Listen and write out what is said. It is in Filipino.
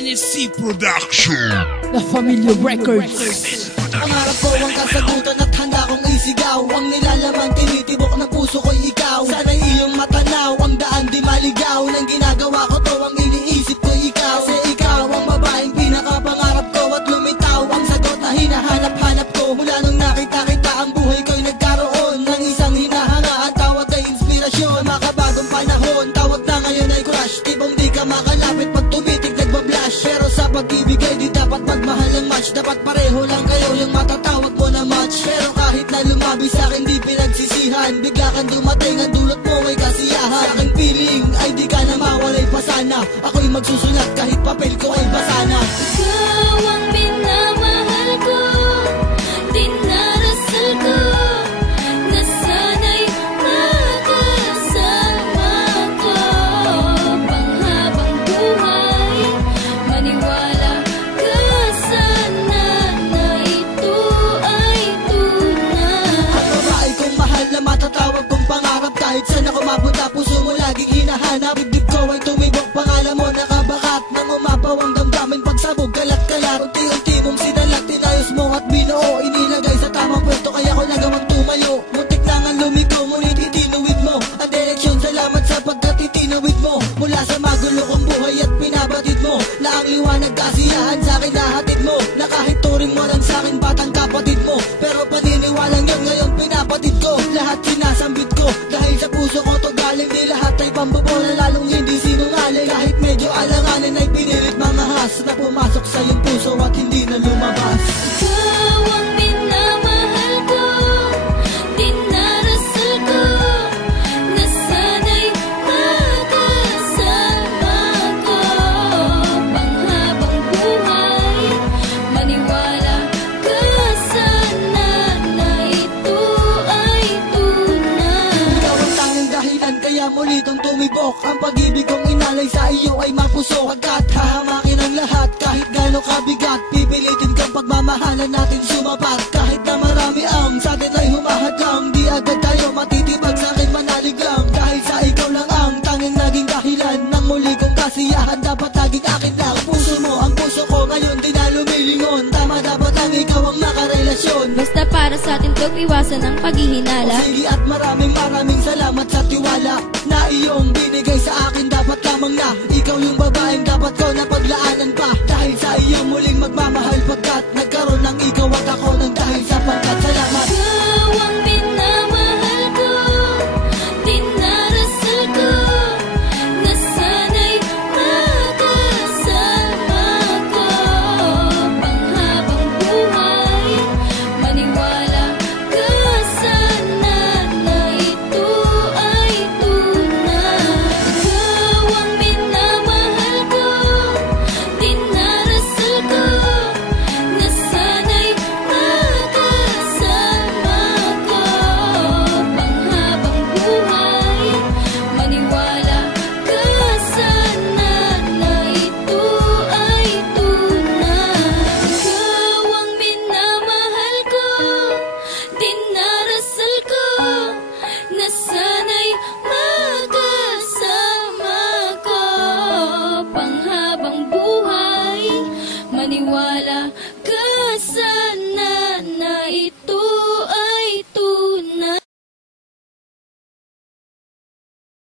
NFC Production, La Familia Records. Pangarap ko ang kasagutan at handa kong isigaw. Ang nilalaman tinitibok ng puso ko'y ikaw. Sana'y iyong matanaw, ang daan di maligaw. Nang ginagawa ko to, ang iniisip ko'y ikaw. Kasi ikaw ang babaeng pinakapangarap ko at lumitaw. Ang sagot na hinahanap-hanap ko. Mula nung nakita kita, ang buhay ko'y nagkaroon ng isang hinahanga. Ang tawag ay inspirasyon, makabagong panahon. Tawag na ngayon ay crush, tibong di ka makalapit pag tumitig nagbablash. Pero sa pag-ibig ay di dapat magmahal ang match. Dapat pareho lang kayo yung matatawag mo na match. Pero kahit na lumabi sa'kin di pinagsisihan, bigla kang dumating ang dulot mo may kasiyahan. Sa aking feeling ay di ka na mawalay pa sana. Ako'y magsusulat kahit papel ko ay basa na. Ikaw ang minamahal ko, dinarasal ko, na sana'y makasama ko panghabang buhay. Maniwala ka sana na ito ay tunay. Ang babae kong mahal na matatawag kong pangarap. Kahit saan ako mapunta, puso mo laging hinahanap. Dibdib ko ay tumibok, pangalan mo nakabakat. Nang umapaw ang damdamin, pagsabog kalat-kalat. Unti-unti mong sinalat, tinayos mo at binuo. Inilagay sa tamang pwesto, kaya ko nagawang tumayo. Muntik na nga lumiko, ngunit itinuwid mo ang direksyon. Salamat sapagkat itinuwid mo. Mula sa magulo kong buhay at pinabatid mo, na ang liwanag kasiyahan sa'kin nahatid mo. Na kahit turing mo lang sa'kin batang kapatid mo, pero paniniwalang yun ngayon pinapatid ko. Lahat sinasambit ko, dahil sa puso ko to galing. Di lahat ay pambobola, lalong hindi sinungaling. Kahit medyo alanganin ay pinilit mangahas, na pumasok sa iyong puso at hindi na lumabas. Ikaw ang minamahal ko, dinarasal ko, na sana'y makasama ko panghabang buhay. Maniwala ka sana na ito ay tunay. Ikaw ang tanging dahilan kaya muli itong tumibok. Ang pag-ibig kong inalay sa iyo ay mapuso. Agad hahamakin ang lahat kahit gano'ng kabigat. Pipilitin kang pagmamahalan natin sumapat. Kahit na marami ang sa'tin ay humahadlang, di agad tayo matitibag sa'kin manalig lang. Dahil sa ikaw lang ang tanging naging dahilan ng muli kong kasiyahan. Dapat laging akin lang puso mo, ang puso ko ngayon di na lumilingon. Tama dapat ang ikaw ang nakarelasyon. Basta para sa atin to'y iwasan ang paghihinala. Sige at maraming salamat sa tiwala na iyong binigay sa akin. Dapat lamang na ikaw yung babaeng dapat ko na paglaanan pa. Dahil sa iyo muling magmamahal pagkat nagkaroon ng ikaw at ako ng dahil sa pagkat. Salamat. Ikaw ang minamahal ko, dinarasal ko, na sana'y makasama ko panghabang buhay. Maniwala ka sana na ito ay tunay. Ikaw ang minamahal ko, dinarasal ko, na sana'y makasama ko panghabang buhay. Maniwala ka sana na ito ay tunay. Ikaw ang minamahal ko, dinarasal ko, na